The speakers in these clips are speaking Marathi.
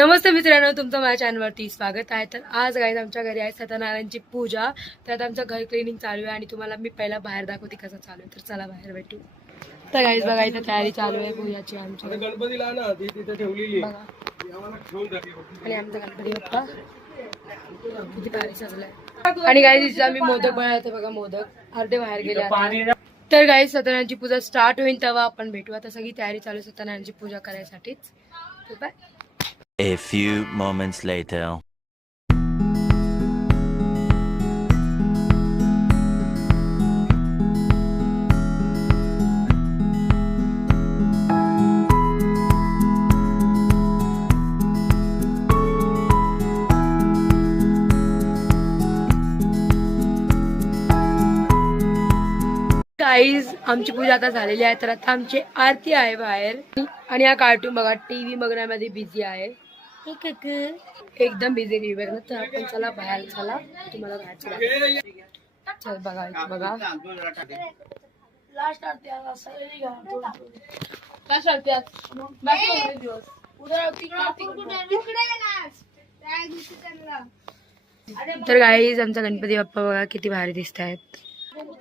नमस्ते मित्रांनो, तुमचं माझ्या चॅनलवरती स्वागत आहे। तर आज गाईज आमच्या घरी आहे सत्यनारायणची पूजा। त्यात आमचं घर क्लिनिंग चालू आहे आणि तुम्हाला मी पहिला बाहेर दाखवते कसं चालू आहे। तर चला बाहेर भेटू। तर गाईज बघा इथे तयारी चालू आहे पूजाची आमची। गणपतीला ना ती तिथे ठेवलेली आहे आणि आमचा गणपती बाप्पा किती भारी सजलाय। आणि गाईज इथे आम्ही मोदक बनवतो बघा, मोदक अर्धे बाहेर गेले आता। तर गाईज सत्यनारायणची पूजा स्टार्ट होईल तेव्हा आपण भेटू। आता सगळी तयारी चालू आहे सत्यनारायणची पूजा करायसाठीच। Bye. A few moments later. Guys आमची पूजा आता झालेली आहे। तर आता आमची आरती आहे बाहेर आणि हा कार्टून बघा टीव्ही बघण्यामध्ये बिझी आहे, एकदम बिझी टीव्ही बघणं। तर आपण चला बाहेर, चला तुम्हाला बाहेर चल बघा इथे बघा तर गाईज आमचा गणपती बाप्पा बघा किती भारी दिसत आहेत।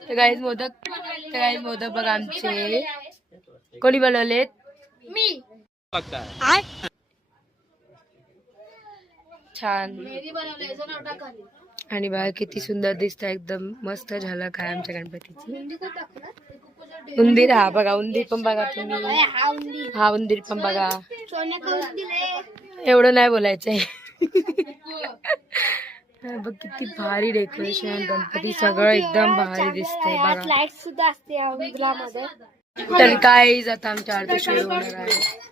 तर गाईज मोदक बघा आमचे कोणी बनवलेत? मी। छान आणि बघा किती सुंदर दिसत, एकदम मस्त झलक आहे आमच्या गणपतीची। उंदीर हा बघा, उंदीर पण बघा तुम्ही, हा उंदीर पण बघा। एवढं नाही बोलायचंय। बघ किती भारी डेकोरेशन, गणपती सगळं एकदम भारी दिसतंय बघा। लाईट सुद्धा असते या उंदरामध्ये। तर काय आता आमच्या आरती सुरू होणार आहे।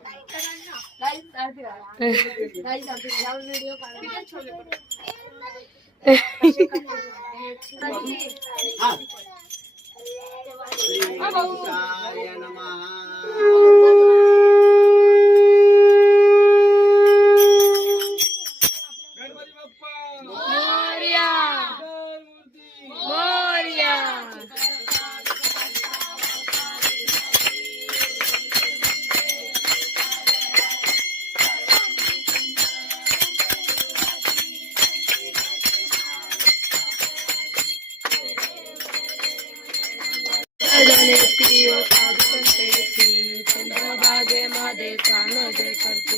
चंद्रभागेमध्ये सानोदय करते।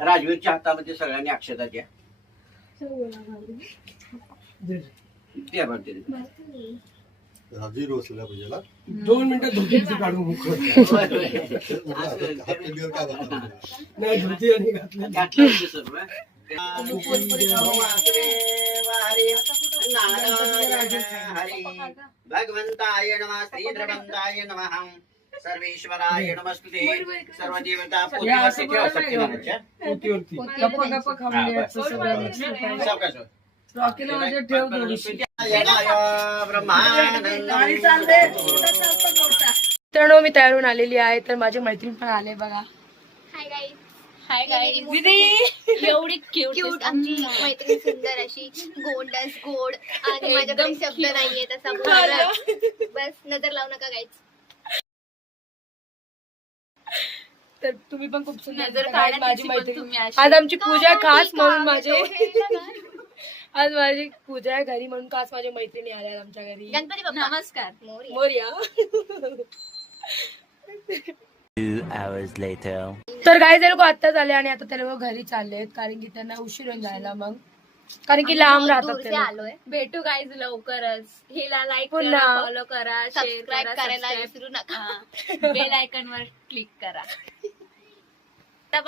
राजवीरच्या हातामध्ये सगळ्यांनी अक्षता द्या। पूजेला 2 मिनिटं धोतीची काढून मुखर नाही धोती आणि घातलं सर्व भगवंताय नमः श्रीधरवंताय नमः सर्वेश्वराय नमस्ते। सर्व देवता पोथीवरती ठेवा सत्यनारायणच्या पोथीवरती रॉकीला माझ्या ठेव थोडीशी। मित्रांनो मी तयार होऊन आलेली आहे। तर माझी मैत्रीण पण आले बघा। हाय गाईज एवढी क्यूट आमची मैत्रीण, सुंदर अशी, गोंडस गोड आणि माझ्याकडे शब्द नाहीये तसा बोलायला। बस नजर लावू नका गाईज। तर तुम्ही पण खूप सुंदर माझी मैत्रीण। आज आमची पूजा खास म्हणून आज माझी पूजा आहे घरी म्हणून खास माझ्या मैत्रिणी आल्या आमच्या घरी। गणपती बाप्पा नमस्कार, मोरया। 2 hours later. तर काही ते लोक आत्ताच आले आणि आता ते लोक घरी चाललेत कारण की त्यांना उशीर होऊन जायला, मग कारण की लांब राहतात ते लोक। आलोय। भेटू गाईज लवकरच। हिला लाईक पुन्हा करा, फॉलो करा, सबस्क्राईब करायला विसरू नका, बेल आयकॉन वर क्लिक करा।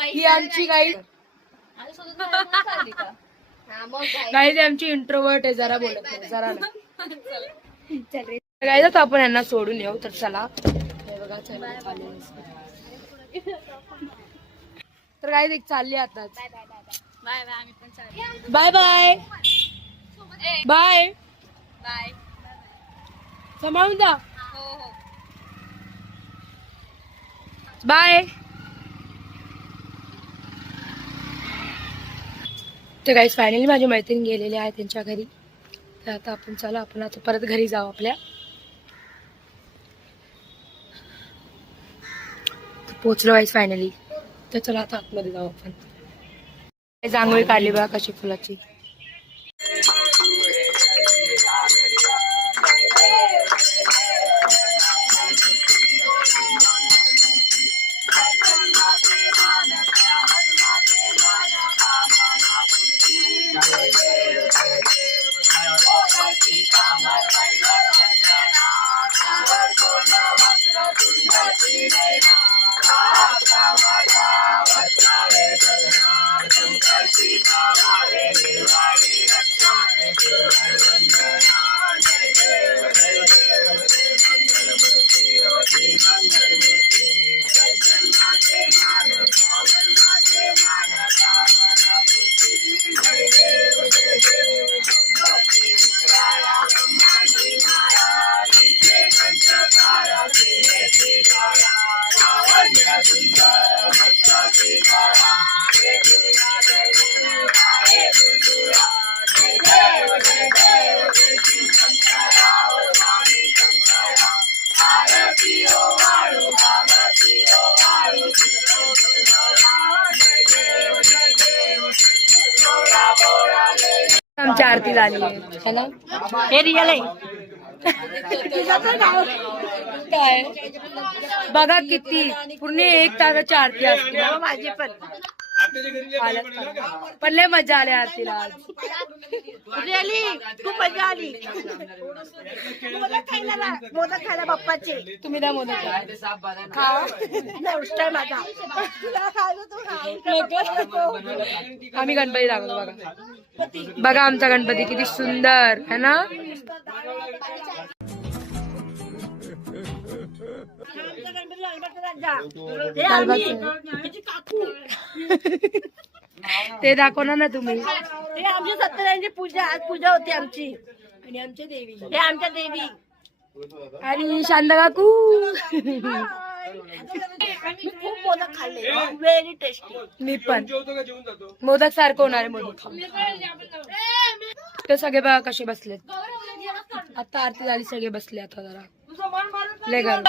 ही आमची गाई गाईज आमची इंट्रोवर्ट आहे, जरा बोलत नाही, जरा नाही। गाईज आता आपण यांना सोडून येऊ। तर चला हे बघा चला चालेल। तर काय एक चालली आताच. Bye bye bye bye bye आम्ही पण चालू. Bye bye bye bye. सांभाळून जा. हो हो. बाय. तर गाईस फायनली माझी मैत्रीण गेलेली आहे त्यांच्या घरी. तर आता आपण चला आपण आता परत घरी जाऊ आपल्या. पोचलो गाईस फायनली. तर चला आता आतमध्ये जाऊ आपण. रांगोळी काढली बघा कशी फुलाची. आमची आरती झाली आहे ना. हे रिअल आहे. काय बघा किती पूर्ण 1 तासाची आरती असते. माझी पण पण लय मजा आली आरतीला आज. खूप मजा आली. मोदक खायला बाप्पाचे. तुम्ही ना मोदक आम्ही गणपती लागलो बघा. बघा आमचा गणपती किती सुंदर है ना. ते दाखवणार ना तुम्ही. हे आमची सत्यनारायणची पूजा. आज पूजा होती आमची. आणि आमच्या देवी. हे आमच्या देवी. आणि शांता काकू. मी खूप मोदक खाल्ले. Very tasty. मी पण जेवतो का जेवून जातो. मोदक सारखं होणार आहे मोदक खाऊन. ते सगळे बघा कसे बसलेत. आता आरती झाली सगळे बसले आता जरा लय गरम.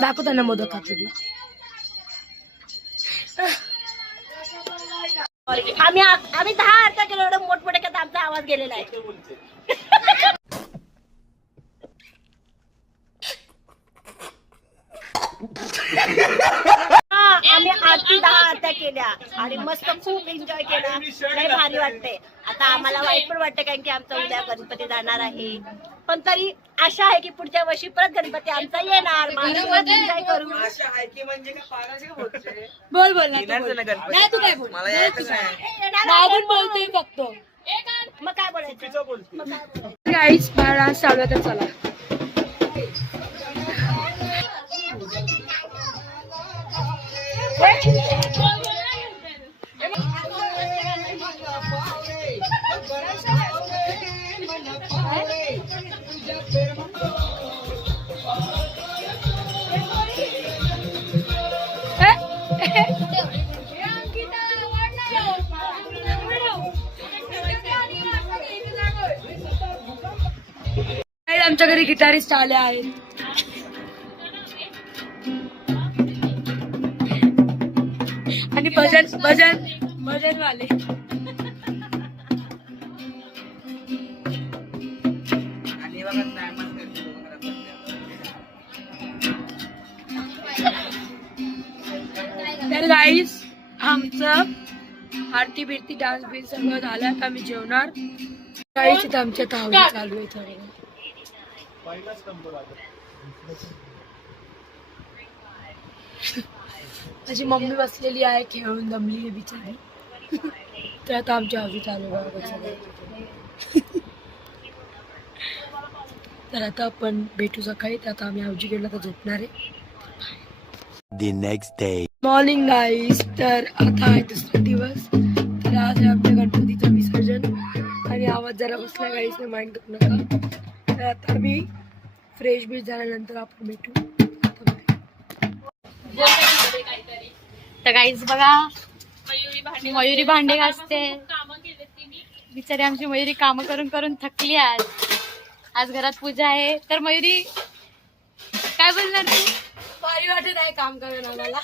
दाखव त्यांना मोदक खाते. आम्ही 10 आरत्या केलो. एवढं मोठमोठ्या आमचा आवाज गेलेला आहे. आम्ही आरती 10 आरत्या केल्या आणि मस्त खूप एन्जॉय केला. लय भारी वाटते. आता आम्हाला वाईट पण वाटतं कारण की आमचा उद्या गणपती जाणार आहे. पण तरी आशा आहे की पुढच्या वर्षी परत गणपती आमचा येणार. एन्जॉय करू. बोल बोल नाही तू काय बोल. मागून बोलतोय फक्त. मग काय बोलायचं. गाईस बाहेर डान्स चालू आहे तर चला. आमच्या घरी गिटारिस्ट आले आहेत. आणि भजन वाले. तर गाईस आमचं आरती बिरती डान्स बिन्स सगळं झालं. आता आम्ही जेवणार. गाईस इथं आमच्या तावडी चालू आहे सगळं. माझी मम्मी बसलेली आहे खेळून दमली आहे बिचारी. तर आता आमची हळदी चालू आहे. तर आता आपण भेटू सकाळी. तर आता आम्ही आवजी गेलो तर झोपणार आहे. The next day. Morning guys. तर आता आहे दुसरा दिवस. तर आज आहे आमच्या गणपतीचं विसर्जन आणि आवाज जरा बसला गाईज, माइंड करू नका. तर आता मी फ्रेश बीच झाल्यानंतर आपण भेटू. तर गाईज बघा, मयुरी भांडे घासते. बिचारी आमची मयुरी काम करून करून थकली. आज घरात पूजा आहे. तर मयुरी काय बोलणार तू? भारी वाटत आहे काम करून आम्हाला.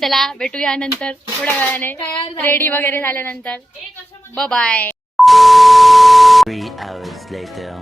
चला भेटूया नंतर थोड्या वेळाने, रेडी वगैरे झाल्यानंतर. बाय. 3 hours later.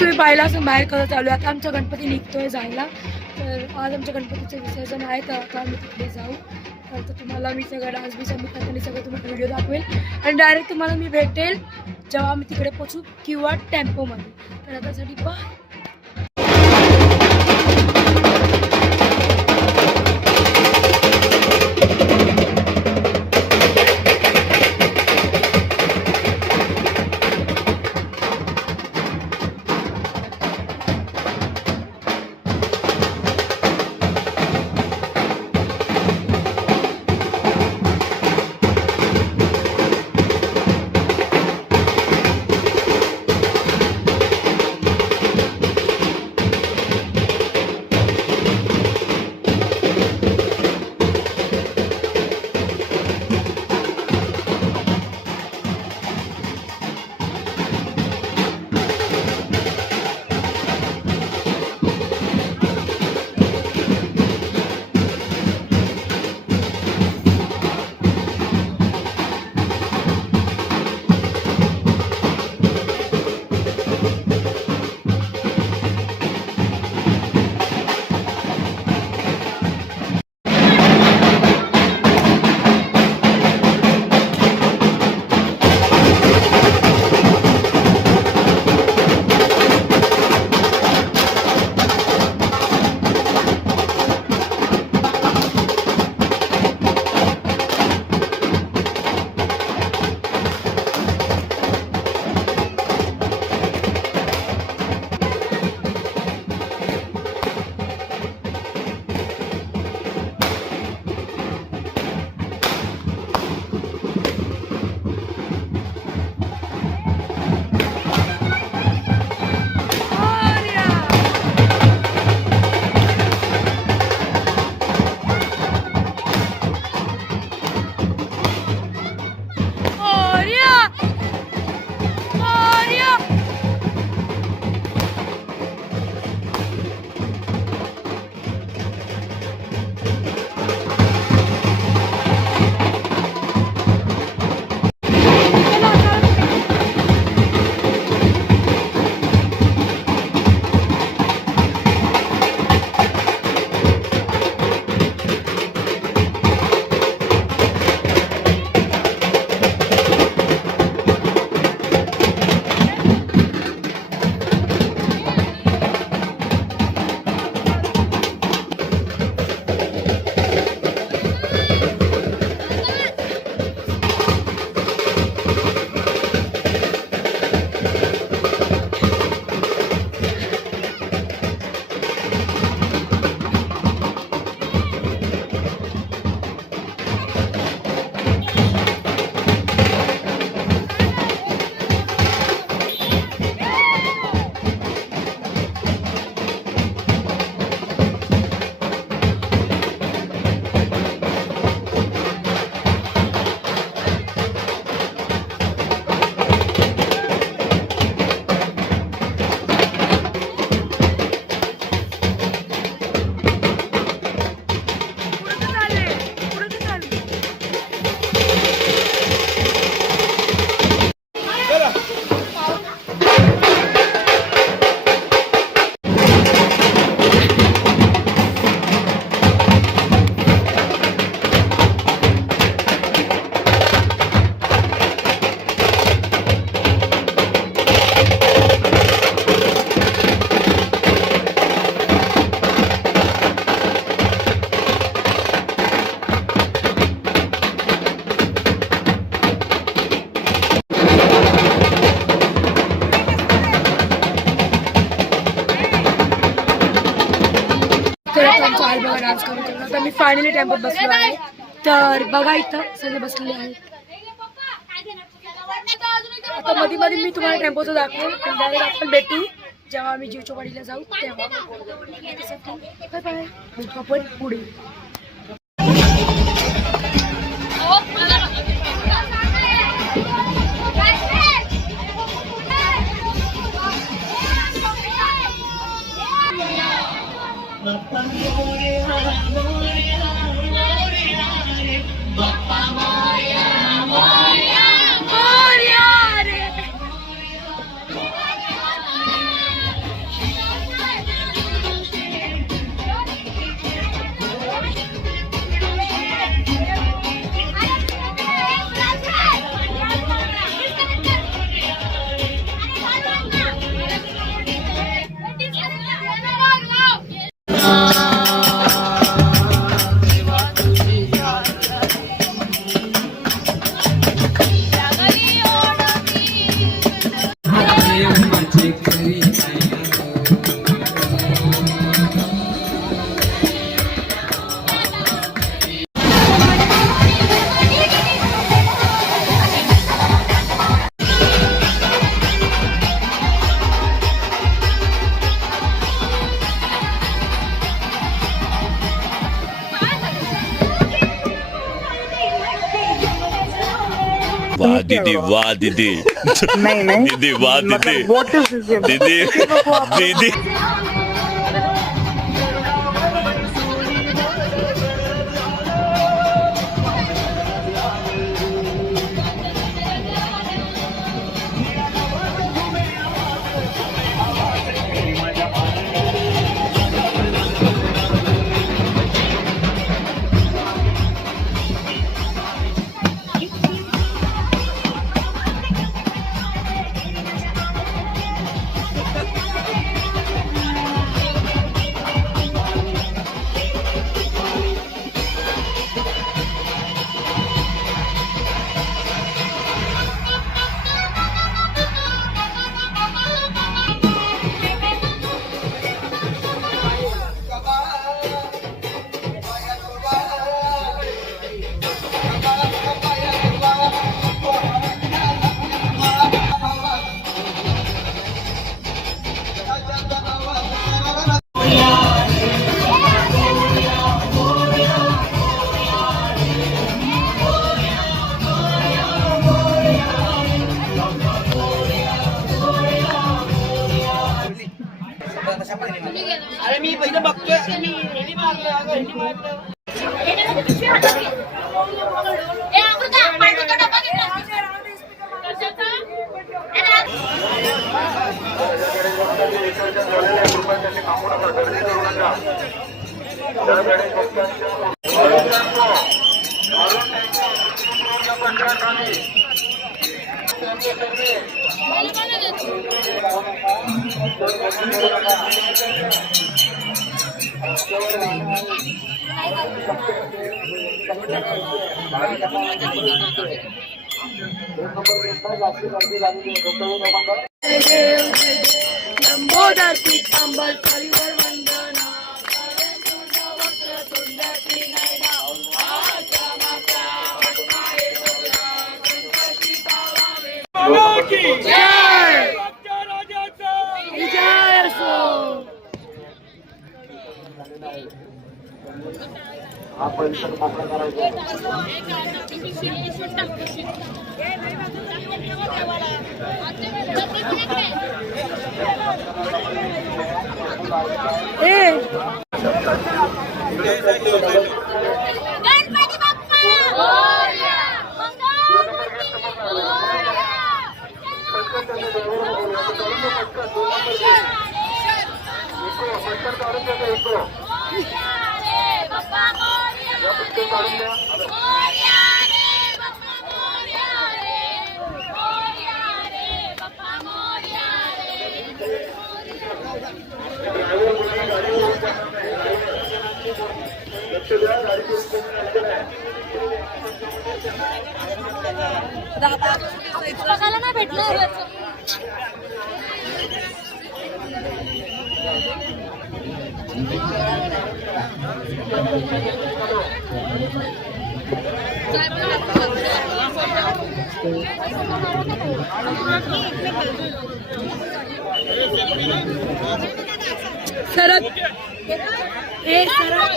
तुम्ही पाहिला असं बाहेर कसं चालू आहे. आता आमचा गणपती निघतोय जायला. तर आज आमच्या गणपतीचं विसर्जन आहे. तर आता आम्ही तिकडे जाऊ. तर तुम्हाला मी सगळं डान्स बिस आम्ही करताना सगळं तुम्हाला व्हिडिओ दाखवेल आणि डायरेक्ट तुम्हाला मी भेटेल जेव्हा आम्ही तिकडे पोचू किंवा टेम्पोमध्ये. तर आतासाठी बाय. मी फायनली टेम्पोत बसलो आहे. तर बघा इथं सगळे बसलेले आहेत. आता मध्ये मध्ये मी तुम्हाला टेम्पोचं दाखवेन आणि डायरेक्ट आपण भेटू जेव्हा आम्ही जीव चौपाटीला जाऊ तेव्हा. बाय बाय, भेटू आपण पुढे. वाह दीदी, वाह दीदी, दीदी, वाह दीदी, दीदी, दीदी. अरे मी पहिलं बघतोय ह्यांनी मागलं, अगं ह्यांनी मागलं. लंबोदर पीतांबर परिवर वंदना जय जय असो. गणपती बाप्पा मोरया, मंगळमूर्ती मोरया, बाप्पा मोरया रे, मोरया रे, बाप्पा मोरया रे, मोरया रे, बाप्पा मोरया रे. बघायला नाही भेटलं. सरक ए सरक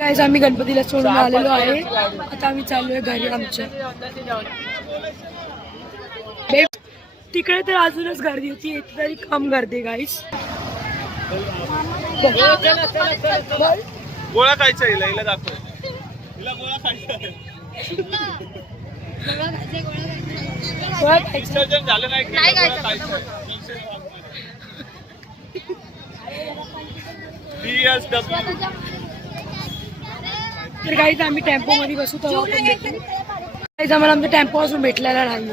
गाइस आम्ही गणपतीला सोडून आलेलो आहे. आता आम्ही चाललोय घरी आमच्या. तिकडे तर अजूनच गर्दी होती, इथे तरी कम गर्दी गाईस. गोळा खायचा हिला दाखव. हिला गोळा खायचा विसर्जन झालं नाही तर गाईज आम्ही टेम्पो मध्ये बसू तेव्हा पण भेटू. गाईज आम्हाला आमचा टेम्पो अजून भेटलेला नाही.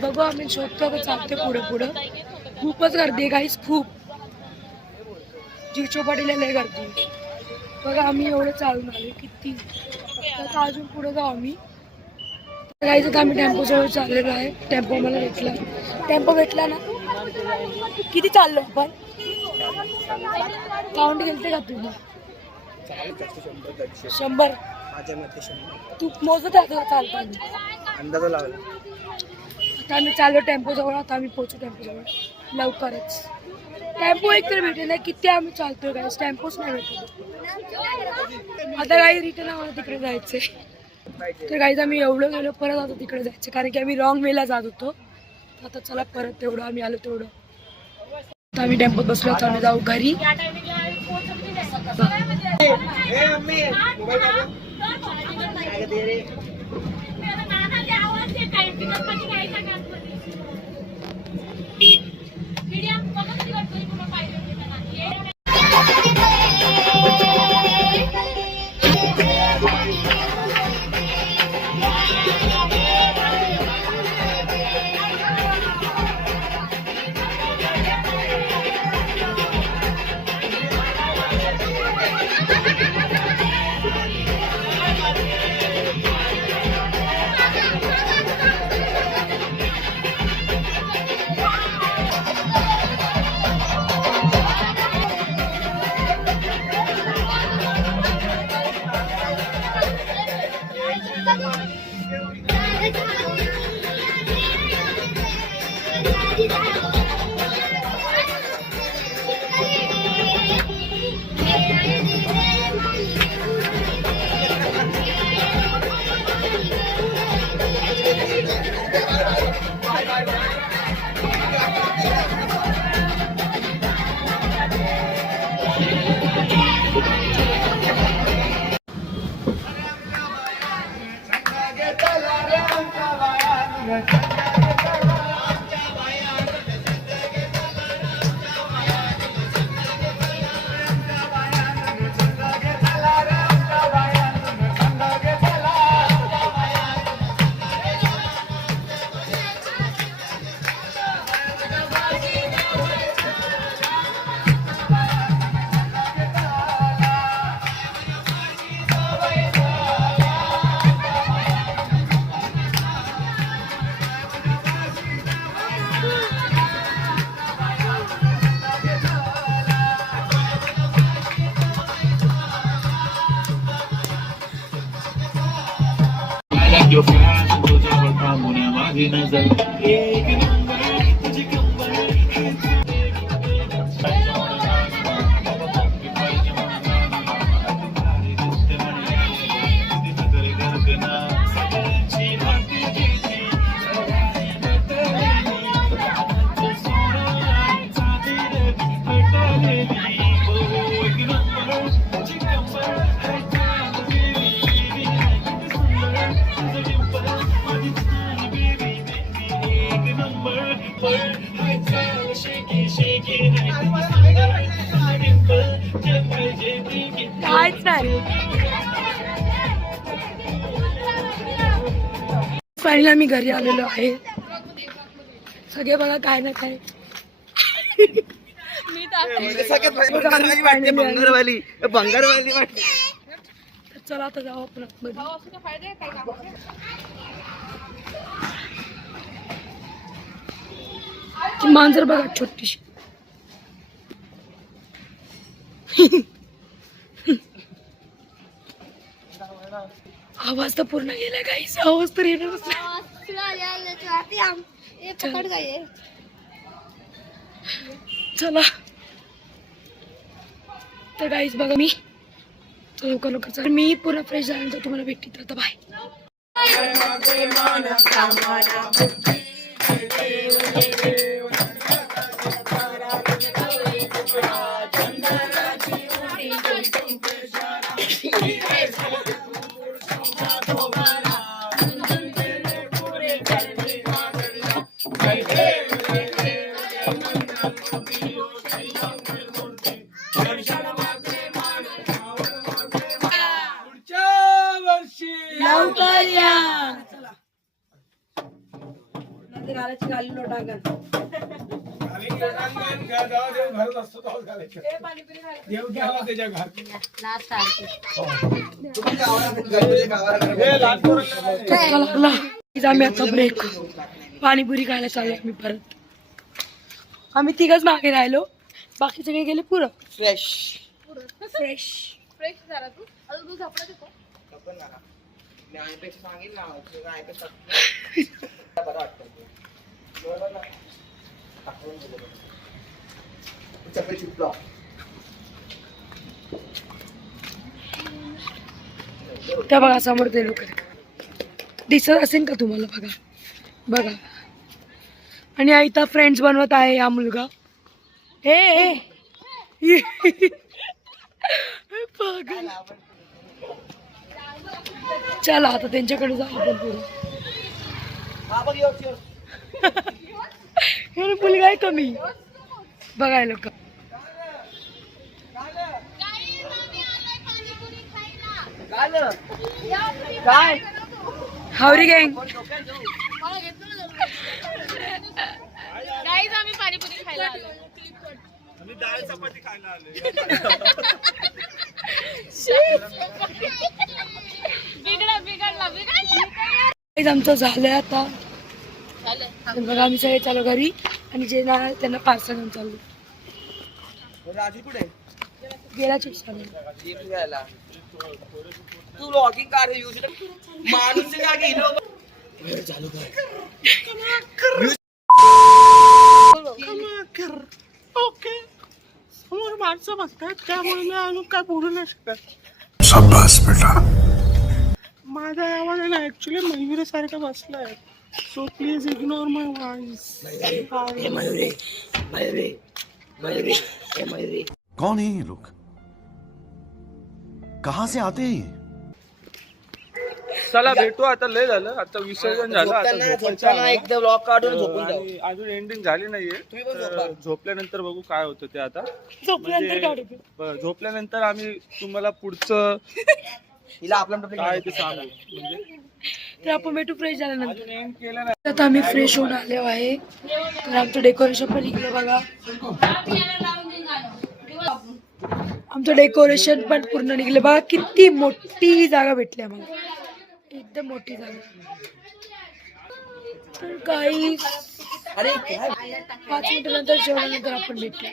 बघू आम्ही शोधतो का चालते पुढे पुढं. खूपच गर्दी आहे गाईज, खूप. जीव चौपाटीला लय गर्दी. बघा आम्ही एवढं चालून आलो किती. आता अजून पुढे जाऊ आम्ही. गाईज आता आम्ही टेम्पो जवळ चाललेलो आहे. टेम्पो मला भेटला. टेम्पो भेटला ना. किती चाललो आपण? काउंट गेलते का तुम्ही? 100. तू मोजत आहे तुला चालताना अंदाज लावला. आता आम्ही चाललो टेम्पो जवळ. आता आम्ही पोहोचू टेम्पो जवळ लवकरच. टेम्पो एक तर भेटेल नाही. किती आम्ही चालतोय गाईस, टेम्पोच नाही भेटत. आता काही रिटर्न आम्हाला तिकडे जायचंय. तर गाईज आम्ही एवढं गेलो, परत आता तिकडे जायचं कारण की आम्ही रॉंग वेला जात होतो. आता चला परत तेवढं आम्ही आलो तेवढं. आता आम्ही टेम्पोत बसलो. आता आम्ही जाऊ घरी. कायच नाही. फायनली आम्ही घरी आलेलो आहे. सगळे बघा काय ना काय. भंगारवाली वाटते. चला आता जाऊ आपण आतमध्ये. ती मांजर बघा छोटीशी. आवाज तर पूर्ण गेला काहीच. आवाज तर येणारच नाही. चला तर गाईज बघा मी लवकर लवकर मी पूर्ण फ्रेश झाल्यानंतर तुम्हाला भेटते. आता बाय. लवकर या. घालायची गाली लोटा आम्ही आता ब्रेक. पाणीपुरी खायला चालू मी परत. आम्ही तिघच मागे राहिलो. बाकी सगळे गेले पुरं फ्रेश फ्रेश फ्रेश झाला. तू अजून तू झोपला तिथं. त्या बघा समोर ते लोक दिसत असेल का तुम्हाला. बघा बघा. आणि इथं फ्रेंड्स बनवत आहे हा मुलगा. हे पागल. चला आता त्यांच्याकडे जाऊ आपण पुढे. मुलगा आहे कमी बघाय लोक. काय हावरी गँग. आम्ही पाणीपुरी खायला आलो. आम्ही डाळ चपाती खायला आलो. आमचं झालंय आता. बघा आम्ही सगळे चालू घरी. आणि जे ना त्यांना पार्सल घेऊन चाललो. राजू कुठे गेला तू लॉगिंग कार यूज माणूस का गेलो. ओके समोर माणसं बघतात त्यामुळे मी अजून काय बोलू नाही शकत. शाबास बेटा. माझा आवाज आहे ना ऍक्च्युली मयुरीसारखा बसलाय. So please ignore my voice. कौन है ये लोग? कहाँ से आते हैं? चला भेटू. आता लय झालं. आता विसर्जन झालं. आता एकदा ब्लॉग काढून झोपून जाऊ. अजून एंडिंग झाली नाहीये. झोपल्यानंतर बघू काय होतं ते. आता झोपल्यानंतर आम्ही तुम्हाला पुढचं काय ते सांगू. म्हणजे तर आपण भेटू फ्रेश झाल्यानंतर. अजून एंड केलं नाही. आता आम्ही फ्रेश होऊन आलो आहे. तर आमचं डेकोरेशन पण इकडे बघा. आमचं डेकोरेशन पण पूर्ण निघलं बघा. किती मोठी जागा भेटली आम्हाला. एकदम मोठी जागा. तर काही 5 मिनिटानंतर जेवणानंतर आपण भेटू.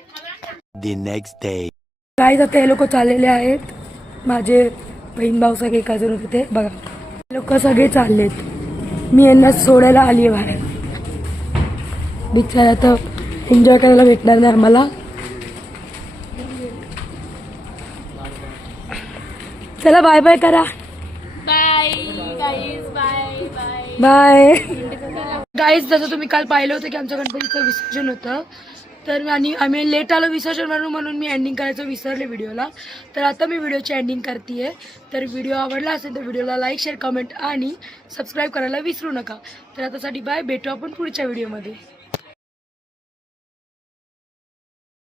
The next day. काही आता हे लोक चाललेले आहेत. माझे बहीण भाऊ सगळे एका जण होते. बघा लोक सगळे चाललेत. मी यांना सोडायला आली आहे बाहेर. बिचारा तर एन्जॉय करायला भेटणार नाही आम्हाला. चला बाय बाय करा. Bye guys, bye bye. Bye guys. जसं तुम्ही काल पाहिलं होतं की आमच्या गणपतीचं विसर्जन होतं, तर आम्ही लेट आलो विसर्जन म्हणून मी एंडिंग करायचं विसरले व्हिडिओला. तर आता मी व्हिडिओची एंडिंग करते आहे. तर व्हिडिओ आवडला असेल तर व्हिडिओला लाईक, शेअर, कमेंट आणि सबस्क्राईब करायला विसरू नका. तर आतासाठी बाय. भेटू आपण पुढच्या व्हिडिओमध्ये.